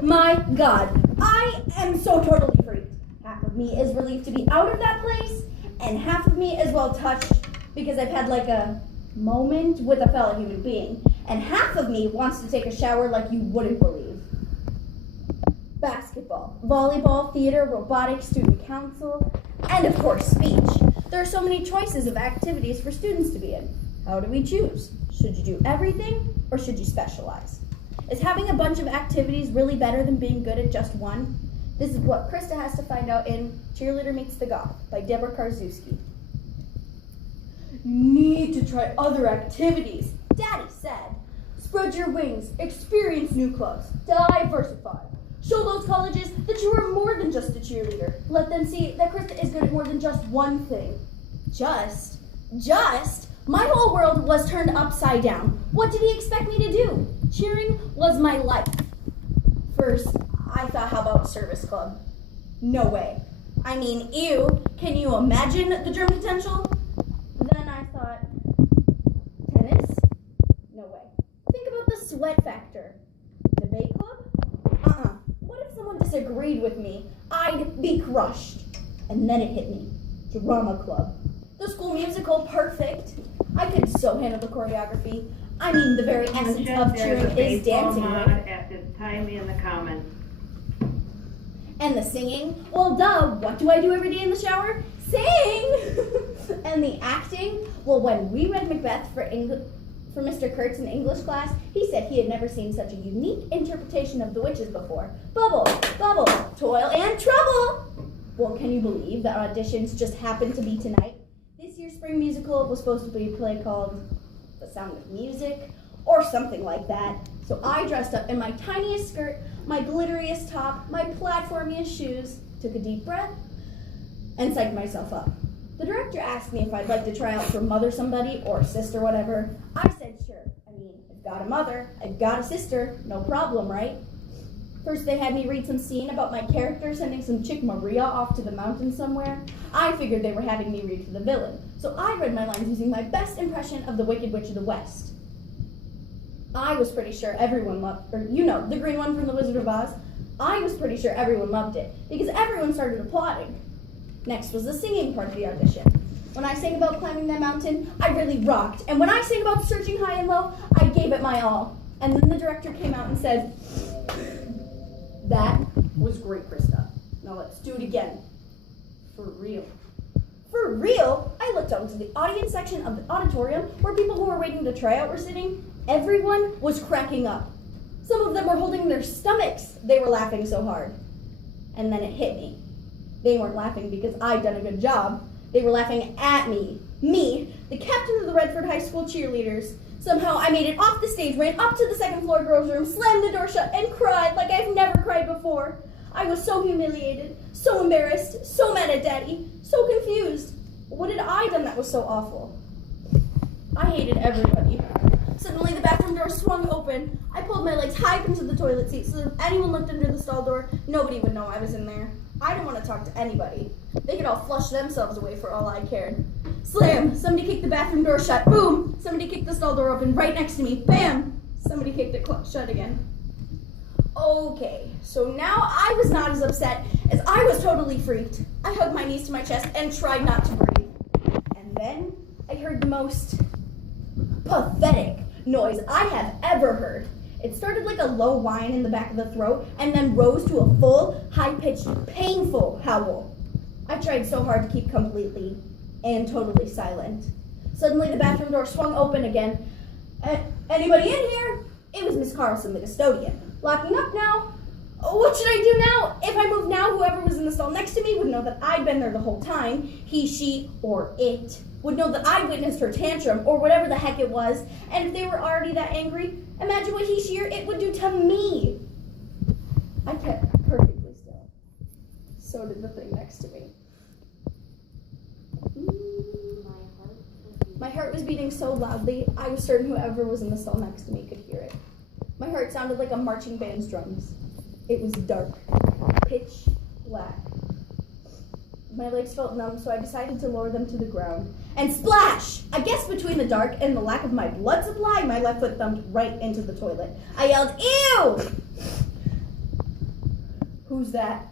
Oh my god, I am so totally freaked. Half of me is relieved to be out of that place, and half of me is well touched because I've had like a moment with a fellow human being, and half of me wants to take a shower like you wouldn't believe. Basketball, volleyball, theater, robotics, student council, and of course speech. There are so many choices of activities for students to be in. How do we choose? Should you do everything or should you specialize? Is having a bunch of activities really better than being good at just one? This is what Krista has to find out in Cheerleader Meets the Goth by Deborah Karzewski. You need to try other activities, Daddy said. Spread your wings, experience new clubs, diversify. Show those colleges that you are more than just a cheerleader. Let them see that Krista is good at more than just one thing. Just? My whole world was turned upside down. What did he expect me to do? Cheering was my life. First, I thought, how about service club? No way. I mean, ew, can you imagine the germ potential? Then I thought, tennis? No way. Think about the sweat factor. Debate club? What if someone disagreed with me? I'd be crushed. And then it hit me. Drama club. The school musical, perfect. I could so handle the choreography. I mean, the very essence of cheering is dancing, right? At this time in the comments. And the singing? Well, duh, what do I do every day in the shower? Sing! And the acting? Well, when we read Macbeth for Mr. Kurtz in English class, he said he had never seen such a unique interpretation of the witches before. Bubble, bubble, toil, and trouble! Well, can you believe that auditions just happened to be tonight? This year's spring musical was supposed to be a play called The Sound of Music, or something like that. So I dressed up in my tiniest skirt, my glitteriest top, my platformiest shoes, took a deep breath, and psyched myself up. The director asked me if I'd like to try out for Mother Somebody or Sister Whatever. I said sure. I mean, I've got a mother, I've got a sister, no problem, right? First they had me read some scene about my character sending some chick Maria off to the mountains somewhere. I figured they were having me read for the villain, so I read my lines using my best impression of the Wicked Witch of the West. I was pretty sure everyone loved, the green one from The Wizard of Oz. I was pretty sure everyone loved it, because everyone started applauding. Next was the singing part of the audition. When I sang about climbing that mountain, I really rocked. And when I sang about searching high and low, I gave it my all. And then the director came out and said, "That was great, Krista. Now let's do it again. For real." For real? I looked out into the audience section of the auditorium where people who were waiting to try out were sitting. Everyone was cracking up. Some of them were holding their stomachs. They were laughing so hard. And then it hit me. They weren't laughing because I'd done a good job. They were laughing at me. Me, the captain of the Redford High School cheerleaders. Somehow I made it off the stage, ran up to the second floor girls' room, slammed the door shut, and cried like I've never cried before. I was so humiliated, so embarrassed, so mad at Daddy, so confused. What had I done that was so awful? I hated everybody. Suddenly the bathroom door swung open. I pulled my legs high up into the toilet seat so that if anyone looked under the stall door, nobody would know I was in there. I didn't want to talk to anybody. They could all flush themselves away for all I cared. Slam! Somebody kicked the bathroom door shut. Boom! Somebody kicked the stall door open right next to me. Bam! Somebody kicked it shut again. Okay, so now I was not as upset as I was totally freaked. I hugged my knees to my chest and tried not to breathe. And then I heard the most pathetic noise I have ever heard. It started like a low whine in the back of the throat and then rose to a full, high-pitched, painful howl. I tried so hard to keep completely and totally silent. Suddenly the bathroom door swung open again. Anybody in here? It was Miss Carlson, the custodian. Locking up now. What should I do now? If I move now, whoever was in the stall next to me would know that I'd been there the whole time. He, she, or it would know that I witnessed her tantrum, or whatever the heck it was. And if they were already that angry, imagine what he, she, or it would do to me. I kept perfectly still. So did the thing next to me. My heart was beating so loudly, I was certain whoever was in the stall next to me could hear it. My heart sounded like a marching band's drums. It was dark, pitch black. My legs felt numb, so I decided to lower them to the ground. And splash! I guess between the dark and the lack of my blood supply, my left foot thumped right into the toilet. I yelled, "Ew!" Who's that?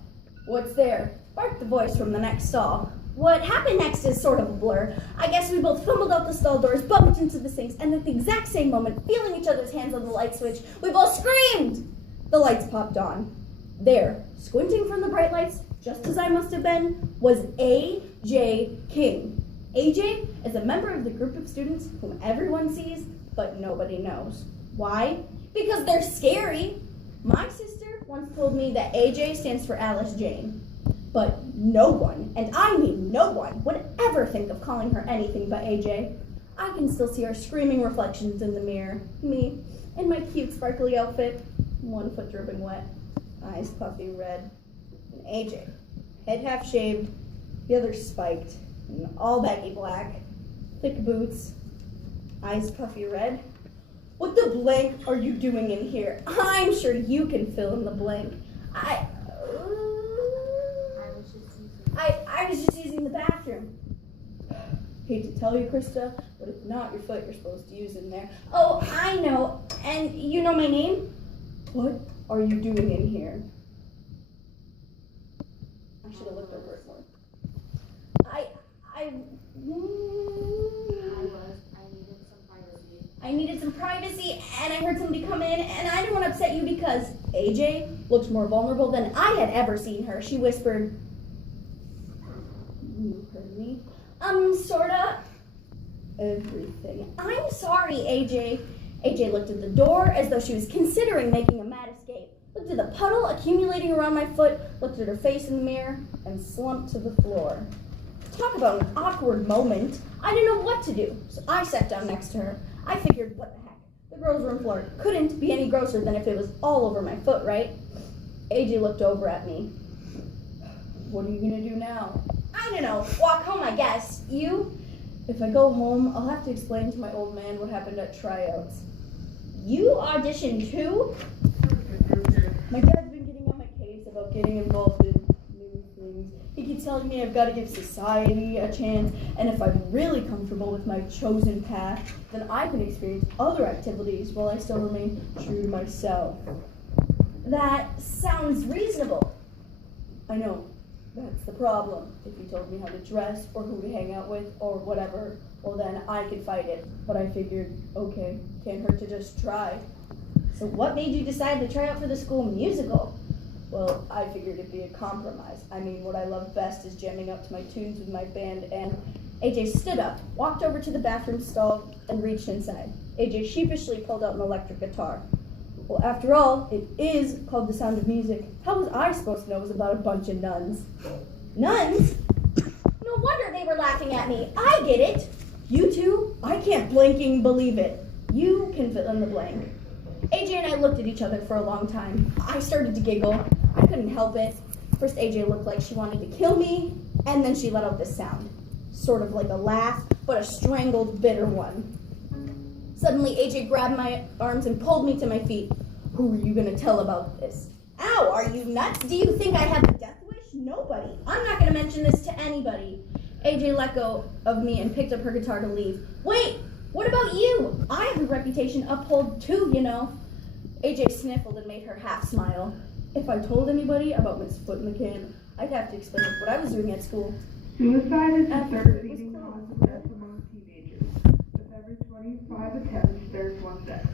What's there? Barked the voice from the next stall. What happened next is sort of a blur. I guess we both fumbled out the stall doors, bumped into the sinks, and at the exact same moment, feeling each other's hands on the light switch, we both screamed! The lights popped on. There, squinting from the bright lights, just as I must have been, was A.J. King. A.J. is a member of the group of students whom everyone sees, but nobody knows. Why? Because they're scary. My sister once told me that A.J. stands for Alice Jane. But no one, and I mean no one, would ever think of calling her anything but A.J. I can still see our screaming reflections in the mirror. Me, in my cute sparkly outfit, one foot dripping wet, eyes puffy red. And A.J., head half shaved, the other spiked, and all baggy black, thick boots, eyes puffy red. What the blank are you doing in here? I'm sure you can fill in the blank. I was just using the bathroom. Hate to tell you, Krista, but it's not your foot you're supposed to use in there. Oh, I know. And you know my name? What are you doing in here? I should have looked over it more. I needed some privacy, and I heard somebody come in, and I didn't want to upset you because AJ looked more vulnerable than I had ever seen her. She whispered, "You heard me? Sorta. Everything. I'm sorry, AJ." AJ looked at the door as though she was considering making a mad escape. Looked at the puddle accumulating around my foot, looked at her face in the mirror, and slumped to the floor. Talk about an awkward moment. I didn't know what to do, so I sat down next to her. I figured, what the heck? The girls' room floor couldn't be any grosser than if it was all over my foot, right? AJ looked over at me. What are you gonna do now? I don't know. Walk home, I guess. You? If I go home, I'll have to explain to my old man what happened at tryouts. You auditioned too? My dad's been getting on my case about getting involved in new things. He keeps telling me I've got to give society a chance, and if I'm really comfortable with my chosen path, then I can experience other activities while I still remain true to myself. That sounds reasonable. I know. That's the problem. If you told me how to dress or who to hang out with or whatever, well then I could fight it. But I figured, okay, can't hurt to just try. So what made you decide to try out for the school musical? Well, I figured it'd be a compromise. I mean, what I love best is jamming up to my tunes with my band, and AJ stood up, walked over to the bathroom stall, and reached inside. AJ sheepishly pulled out an electric guitar. Well, after all, it is called The Sound of Music. How was I supposed to know it was about a bunch of nuns? Nuns? No wonder they were laughing at me. I get it. You two? I can't blinking believe it. You can fill in the blank. AJ and I looked at each other for a long time. I started to giggle. I couldn't help it. First, AJ looked like she wanted to kill me, and then she let out this sound. Sort of like a laugh, but a strangled, bitter one. Suddenly, AJ grabbed my arms and pulled me to my feet. Who are you going to tell about this? Ow, are you nuts? Do you think I have a death wish? Nobody. I'm not going to mention this to anybody. AJ let go of me and picked up her guitar to leave. Wait, what about you? I have a reputation to uphold too, you know. AJ sniffled and made her half smile. If I told anybody about Miss Foot in the Can, I'd have to explain what I was doing at school. Suicide is the third leading cause of death among teenagers. With every 25 attempts, there's one death.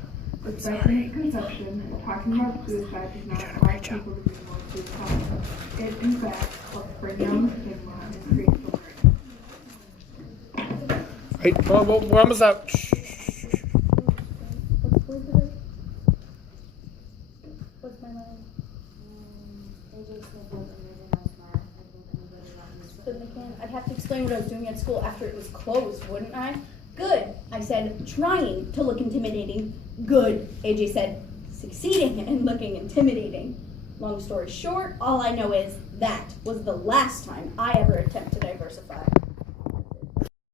Especially in conception, talking about suicide does not cause people to be more suicidal. It, in fact, helps bring down the stigma and creates awareness. Wait, we're almost out. What's my line? I'd have to explain what I was doing at school after it was closed, wouldn't I? Good, I said, trying to look intimidating. Good, AJ said, succeeding in looking intimidating. Long story short, all I know is that was the last time I ever attempted to diversify.